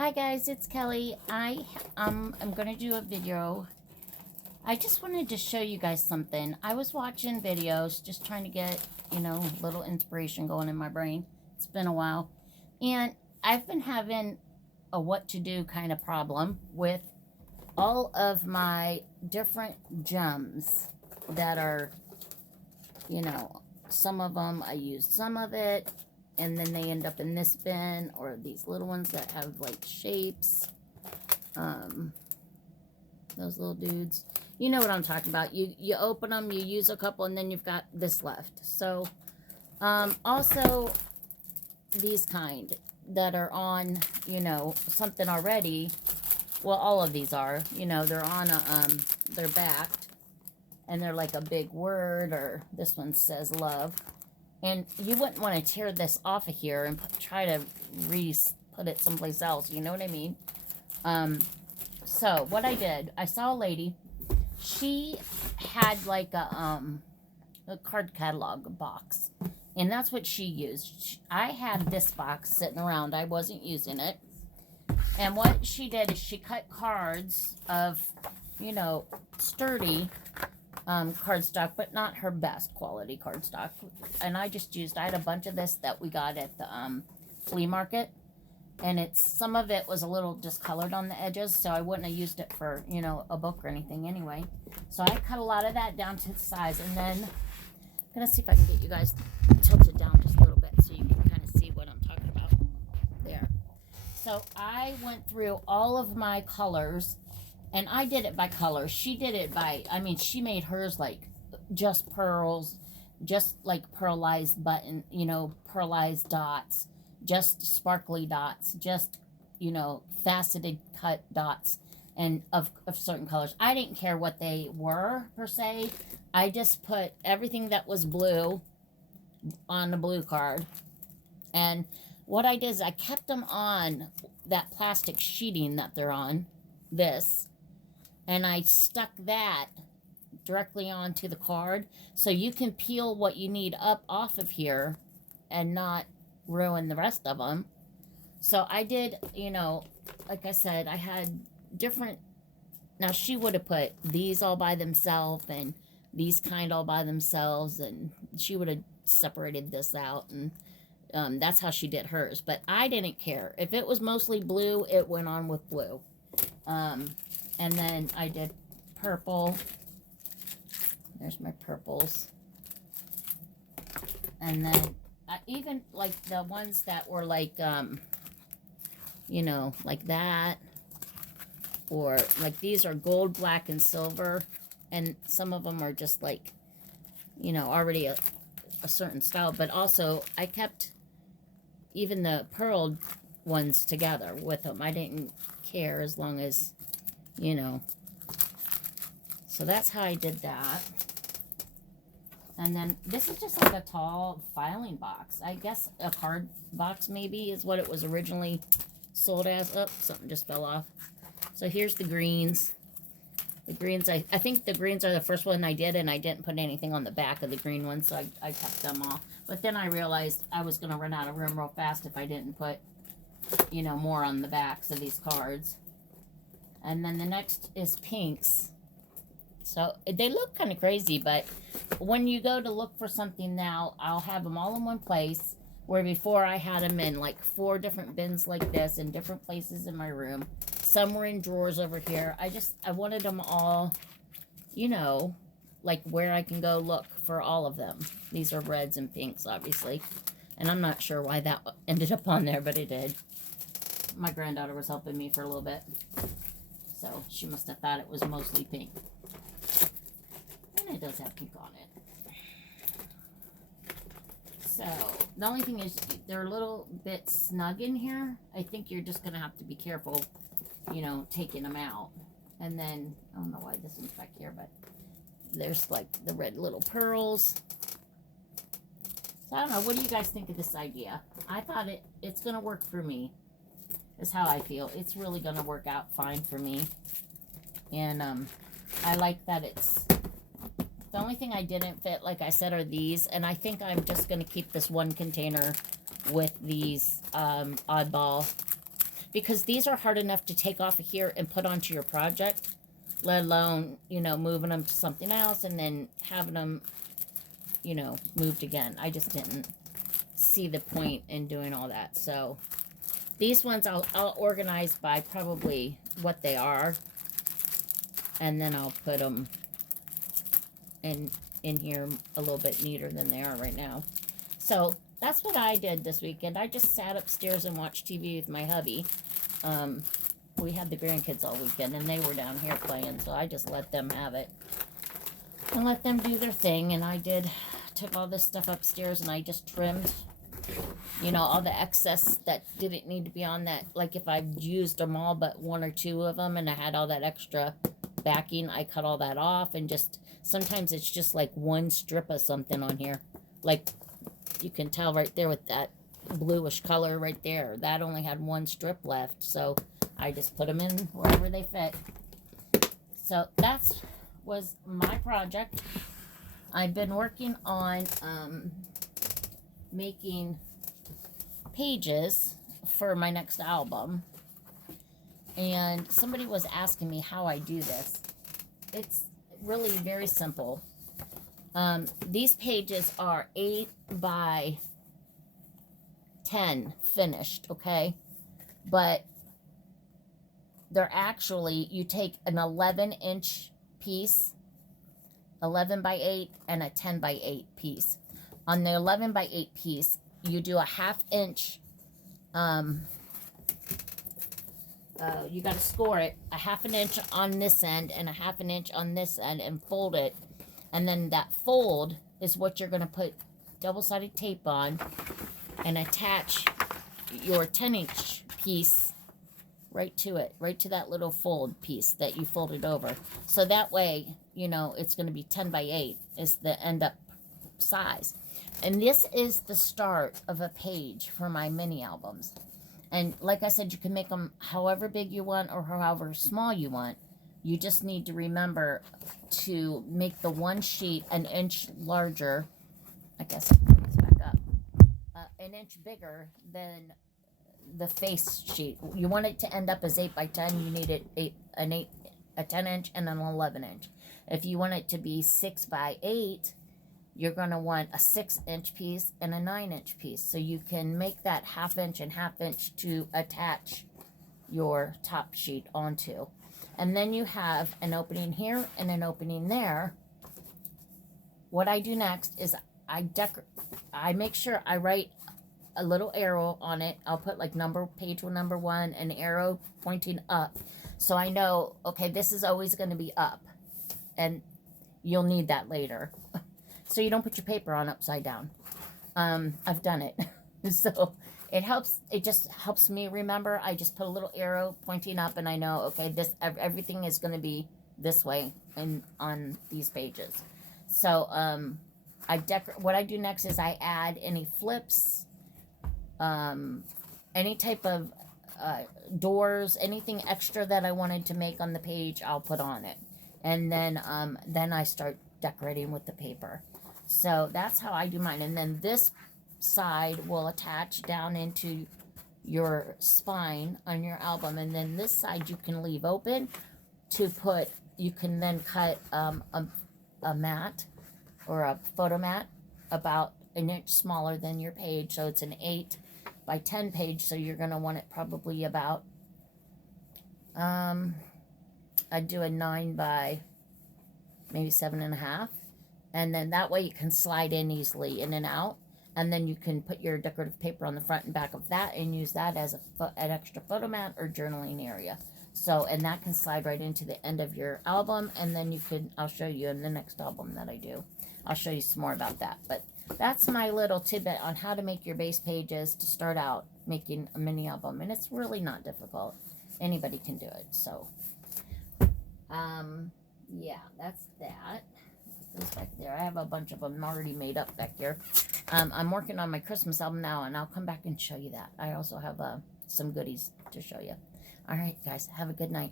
Hi guys, it's Kelly. I'm gonna do a video. I just wanted to show you guys something. I was watching videos, just trying to get, a little inspiration going in my brain. It's been a while. And I've been having a what to do kind of problem with all of my different gems that are, some of them I used some of it, and then they end up in this bin, or these little ones that have like shapes. Those little dudes, you know what I'm talking about. You open them, you use a couple, and then you've got this left. So also these kind that are on, something already. Well, all of these are, they're on a they're backed, and they're like a big word, or this one says love. And you wouldn't want to tear this off of here and try to put it someplace else. You know what I mean? So what I did, I saw a lady. She had like a card catalog box, and that's what she used. I had this box sitting around. I wasn't using it. And what she did is she cut cards of, sturdy cardstock, but not her best quality cardstock. And I had a bunch of this that we got at the flea market, and some of it was a little discolored on the edges, so I wouldn't have used it for a book or anything anyway. So I cut a lot of that down to the size, and then I'm gonna see if I can get you guys tilted down just a little bit so you can kind of see what I'm talking about there. So I went through all of my colors, and I did it by color. She did it by, she made hers like just pearls, just like pearlized pearlized dots, just sparkly dots, just, faceted cut dots, and of certain colors. I didn't care what they were per se. I just put everything that was blue on the blue card. And what I did is I kept them on that plastic sheeting that they're on, this, and I stuck that directly onto the card, so you can peel what you need up off of here and not ruin the rest of them. So I did, like I said, I had different. Now she would have put these all by themselves and these kind all by themselves, and she would have separated this out, and that's how she did hers. But I didn't care. If it was mostly blue, it went on with blue. And then I did purple. There's my purples. And then even like the ones that were like, like that. Or like these are gold, black, and silver. And some of them are just like, already a certain style. But also I kept even the pearl ones together with them. I didn't care as long as, so that's how I did that. And then this is just like a tall filing box. I guess a card box maybe is what it was originally sold as. Oh, something just fell off. So here's the greens. The greens, I think the greens are the first one I did, and I didn't put anything on the back of the green ones, so I kept them all. But then I realized I was going to run out of room real fast if I didn't put, more on the backs of these cards. And then the next is pinks. So they look kind of crazy, but when you go to look for something now, I'll have them all in one place, where before I had them in like 4 different bins like this in different places in my room. Some were in drawers over here. I wanted them all, like where I can go look for all of them. These are reds and pinks, obviously. And I'm not sure why that ended up on there, but it did. My granddaughter was helping me for a little bit, so she must have thought it was mostly pink. And it does have pink on it. So the only thing is they're a little bit snug in here. I think you're just going to have to be careful, taking them out. And then, I don't know why this one's back here, but there's like the red little pearls. So I don't know. What do you guys think of this idea? I thought it's going to work for me. Is how I feel. It's really going to work out fine for me. And I like that it's... The only thing I didn't fit, like I said, are these. And I think I'm just going to keep this one container with these oddball because these are hard enough to take off of here and put onto your project, let alone, you know, moving them to something else and then having them, you know, moved again. I just didn't see the point in doing all that. So these ones I'll organize by probably what they are, and then I'll put them in here a little bit neater than they are right now. So that's what I did this weekend. I just sat upstairs and watched TV with my hubby. We had the grandkids all weekend, and they were down here playing, so I just let them have it and let them do their thing. And I took all this stuff upstairs, and I just trimmed, you know, all the excess that didn't need to be on that. Like if I've used them all but one or two of them and I had all that extra backing, I cut all that off, and just sometimes it's just like one strip of something on here. Like you can tell right there with that bluish color right there. That only had one strip left, so I just put them in wherever they fit. So that was my project. I've been working on making pages for my next album, and somebody was asking me how I do this. It's really very simple. These pages are 8 by 10 finished, okay? But they're actually, you take an 11-inch piece, 11 by 8, and a 10 by 8 piece. On the 11 by 8 piece, you do a 1/2 inch, you got to score it, a 1/2 inch on this end and a 1/2 inch on this end, and fold it. And then that fold is what you're going to put double-sided tape on and attach your 10-inch piece right to it, right to that little fold piece that you folded over. So that way, you know, it's going to be 10 by 8 is the end up size. And this is the start of a page for my mini albums. And like I said, you can make them however big you want or however small you want. You just need to remember to make the one sheet an inch larger. I guess I'll put this back up. An inch bigger than the face sheet. You want it to end up as 8 by 10. You need it a 10 inch and an 11 inch. If you want it to be 6 by 8, you're going to want a 6-inch piece and a 9-inch piece. So you can make that 1/2 inch and 1/2 inch to attach your top sheet onto. And then you have an opening here and an opening there. What I do next is I make sure I write a little arrow on it. I'll put like page number 1, an arrow pointing up. So I know, okay, this is always going to be up. And you'll need that later. So you don't put your paper on upside down. I've done it. So it just helps me remember. I just put a little arrow pointing up, and I know, okay, everything is going to be this way on these pages. So what I do next is I add any flips, any type of doors, anything extra that I wanted to make on the page, I'll put on it. And then I start decorating with the paper. So that's how I do mine. And then this side will attach down into your spine on your album. And then this side you can leave open to put, you can then cut a mat or a photo mat about an inch smaller than your page. So it's an 8 by 10 page. So you're going to want it probably about, I'd do a 9 by maybe 7.5. And then that way you can slide in easily in and out. And then you can put your decorative paper on the front and back of that and use that as an extra photo mat or journaling area. So, and that can slide right into the end of your album. And then you could, I'll show you in the next album that I do. I'll show you some more about that. But that's my little tidbit on how to make your base pages to start out making a mini album. And it's really not difficult. Anybody can do it. So, yeah, that's that. This back there. I have a bunch of them already made up back here. I'm working on my Christmas album now, and I'll come back and show you that. I also have some goodies to show you. All right, guys, have a good night.